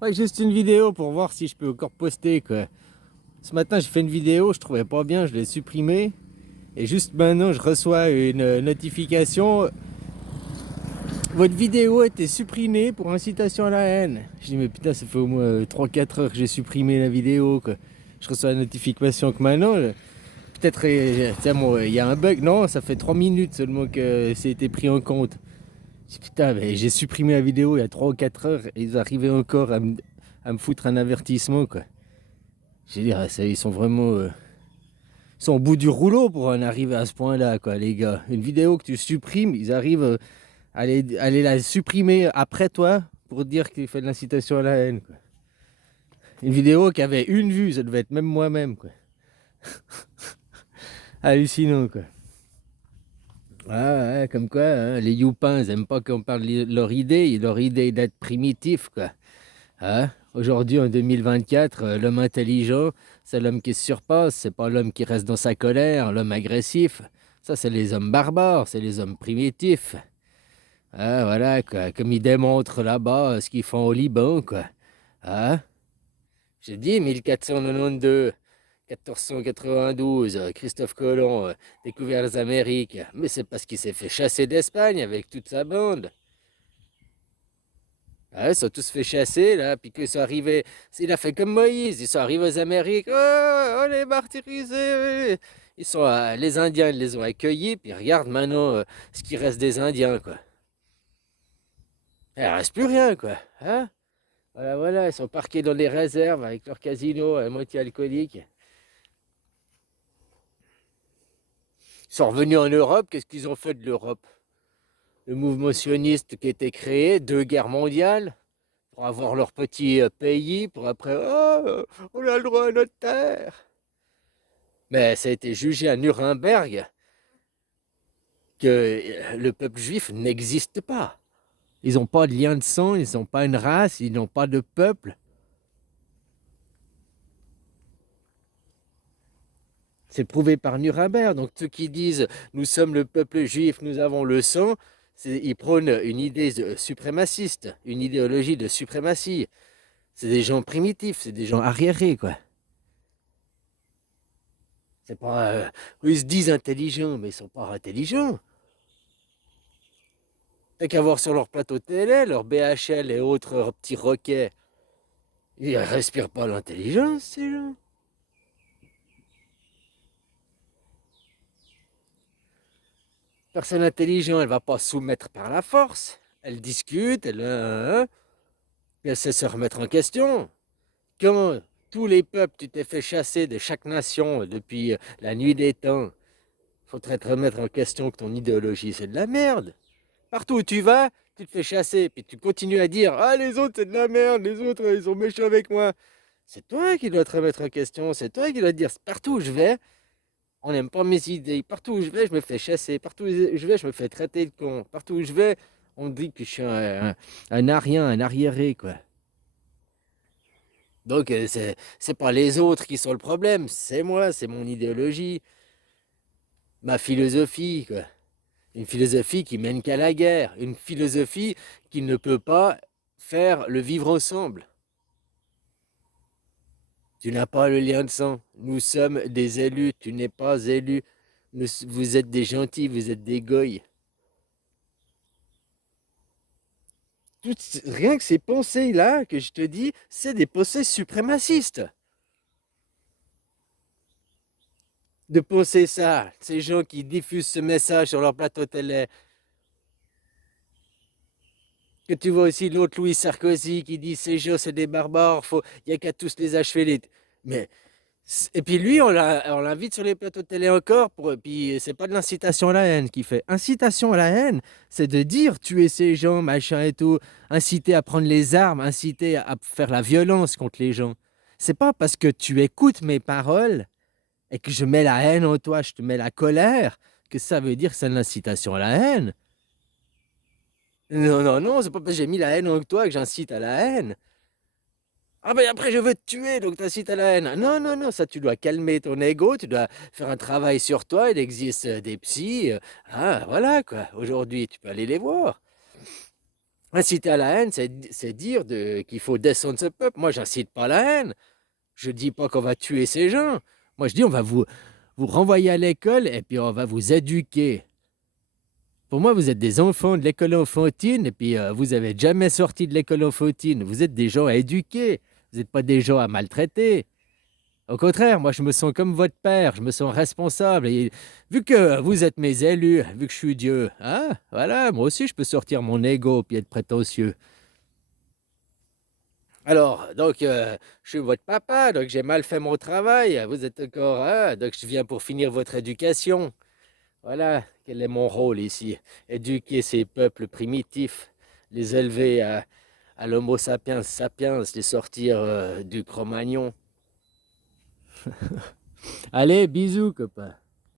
Ouais, juste une vidéo pour voir si je peux encore poster, quoi. Ce matin, j'ai fait une vidéo, je trouvais pas bien, je l'ai supprimée. Et juste maintenant, je reçois une notification. Votre vidéo a été supprimée pour incitation à la haine. Je dis, mais putain, ça fait au moins 3-4 heures que j'ai supprimé la vidéo, quoi. Je reçois la notification que maintenant, peut-être, tiens, il y a un bug. Non, ça fait 3 minutes seulement que c'est été pris en compte. Je dis, putain, mais j'ai supprimé la vidéo il y a 3 ou 4 heures et ils arrivaient encore à me foutre un avertissement, quoi. Je veux dire, ils sont vraiment. Ils sont au bout du rouleau pour en arriver à ce point-là, quoi, les gars. Une vidéo que tu supprimes, ils arrivent à aller la supprimer après toi pour dire qu'il fait de l'incitation à la haine, quoi. Une vidéo qui avait une vue, ça devait être même moi-même, quoi. Hallucinant, quoi. Ouais, comme quoi, hein, les youpins, ils aiment pas qu'on parle de leur idée d'être primitif, quoi. Hein? Aujourd'hui, en 2024, l'homme intelligent, c'est l'homme qui se surpasse, c'est pas l'homme qui reste dans sa colère, l'homme agressif. Ça, c'est les hommes barbares, c'est les hommes primitifs. Ah, voilà, quoi. Comme ils démontrent là-bas ce qu'ils font au Liban, quoi. Hein? J'ai dit 1492, 1492, Christophe Colomb découvert les Amériques. Mais c'est parce qu'il s'est fait chasser d'Espagne avec toute sa bande. Ah, ils sont tous fait chasser, là, puis qu'ils sont arrivés. Il a fait comme Moïse, ils sont arrivés aux Amériques. Oh, on est martyrisés. Ils sont, les Indiens, ils les ont accueillis, puis regarde maintenant ce qui reste des Indiens, quoi. Il reste plus rien, quoi. Hein? Voilà, voilà, ils sont parqués dans des réserves avec leur casino à moitié alcoolique. Ils sont revenus en Europe, qu'est-ce qu'ils ont fait de l'Europe? Le mouvement sioniste qui a été créé, 2 guerres mondiales, pour avoir leur petit pays, pour après, oh, on a le droit à notre terre. Mais ça a été jugé à Nuremberg que le peuple juif n'existe pas. Ils n'ont pas de lien de sang, ils n'ont pas une race, ils n'ont pas de peuple. C'est prouvé par Nuremberg. Donc ceux qui disent nous sommes le peuple juif, nous avons le sang, ils prônent une idée suprémaciste, une idéologie de suprématie. C'est des gens primitifs, c'est des gens arriérés, quoi. C'est pas. Ils se disent intelligents, mais ils sont pas intelligents. T'as qu'à voir sur leur plateau télé, leur BHL et autres petits roquets. Ils respirent pas l'intelligence, ces gens. Personne intelligente, elle va pas soumettre par la force. Elle discute, elle sait se remettre en question. Quand tous les peuples, tu t'es fait chasser de chaque nation depuis la nuit des temps, faudrait te remettre en question que ton idéologie, c'est de la merde. Partout où tu vas, tu te fais chasser, puis tu continues à dire ah, les autres, c'est de la merde, les autres, ils sont méchants avec moi. C'est toi qui dois te remettre en question, c'est toi qui dois te dire partout où je vais, on n'aime pas mes idées. Partout où je vais, je me fais chasser. Partout où je vais, je me fais traiter de con. Partout où je vais, on dit que je suis un arien, un arriéré, quoi. Donc, c'est pas les autres qui sont le problème, c'est moi, c'est mon idéologie, ma philosophie, quoi. Une philosophie qui mène qu'à la guerre, une philosophie qui ne peut pas faire le vivre ensemble. Tu n'as pas le lien de sang. Nous sommes des élus, tu n'es pas élu. Vous êtes des gentils, vous êtes des goyes. Rien que ces pensées-là que je te dis, c'est des pensées suprémacistes. De penser ça, ces gens qui diffusent ce message sur leur plateau télé. Que tu vois aussi l'autre Louis Sarkozy qui dit ces gens c'est des barbares, il n'y a qu'à tous les achever. Mais et puis lui, on l'invite sur les plateaux de télé encore, puis c'est pas de l'incitation à la haine qu'il fait. Incitation à la haine, c'est de dire tuer ces gens, machin et tout, inciter à prendre les armes, inciter à faire la violence contre les gens. C'est pas parce que tu écoutes mes paroles et que je mets la haine en toi, je te mets la colère, que ça veut dire que c'est de l'incitation à la haine. Non, non, non, c'est pas parce que j'ai mis la haine en toi que j'incite à la haine. Ah ben après je veux te tuer, donc t'incites à la haine. Non, non, non, ça tu dois calmer ton ego, tu dois faire un travail sur toi, il existe des psys. Ah voilà quoi, aujourd'hui tu peux aller les voir. Inciter à la haine, c'est dire qu'il faut descendre ce peuple. Moi, j'incite pas à la haine. Je dis pas qu'on va tuer ces gens. Moi, je dis on va vous renvoyer à l'école et puis on va vous éduquer. Pour moi, vous êtes des enfants de l'école enfantine et puis vous avez jamais sorti de l'école enfantine. Vous êtes des gens à éduquer. Vous n'êtes pas des gens à maltraiter. Au contraire, moi, je me sens comme votre père. Je me sens responsable. Et vu que vous êtes mes élus, vu que je suis Dieu, hein, voilà, moi aussi, je peux sortir mon ego puis être prétentieux. Alors, donc, je suis votre papa, donc j'ai mal fait mon travail. Vous êtes encore, hein, donc je viens pour finir votre éducation. Voilà, quel est mon rôle ici. Éduquer ces peuples primitifs, les élever à l'Homo sapiens sapiens, les sortir du Cro-Magnon. Allez, bisous, copain.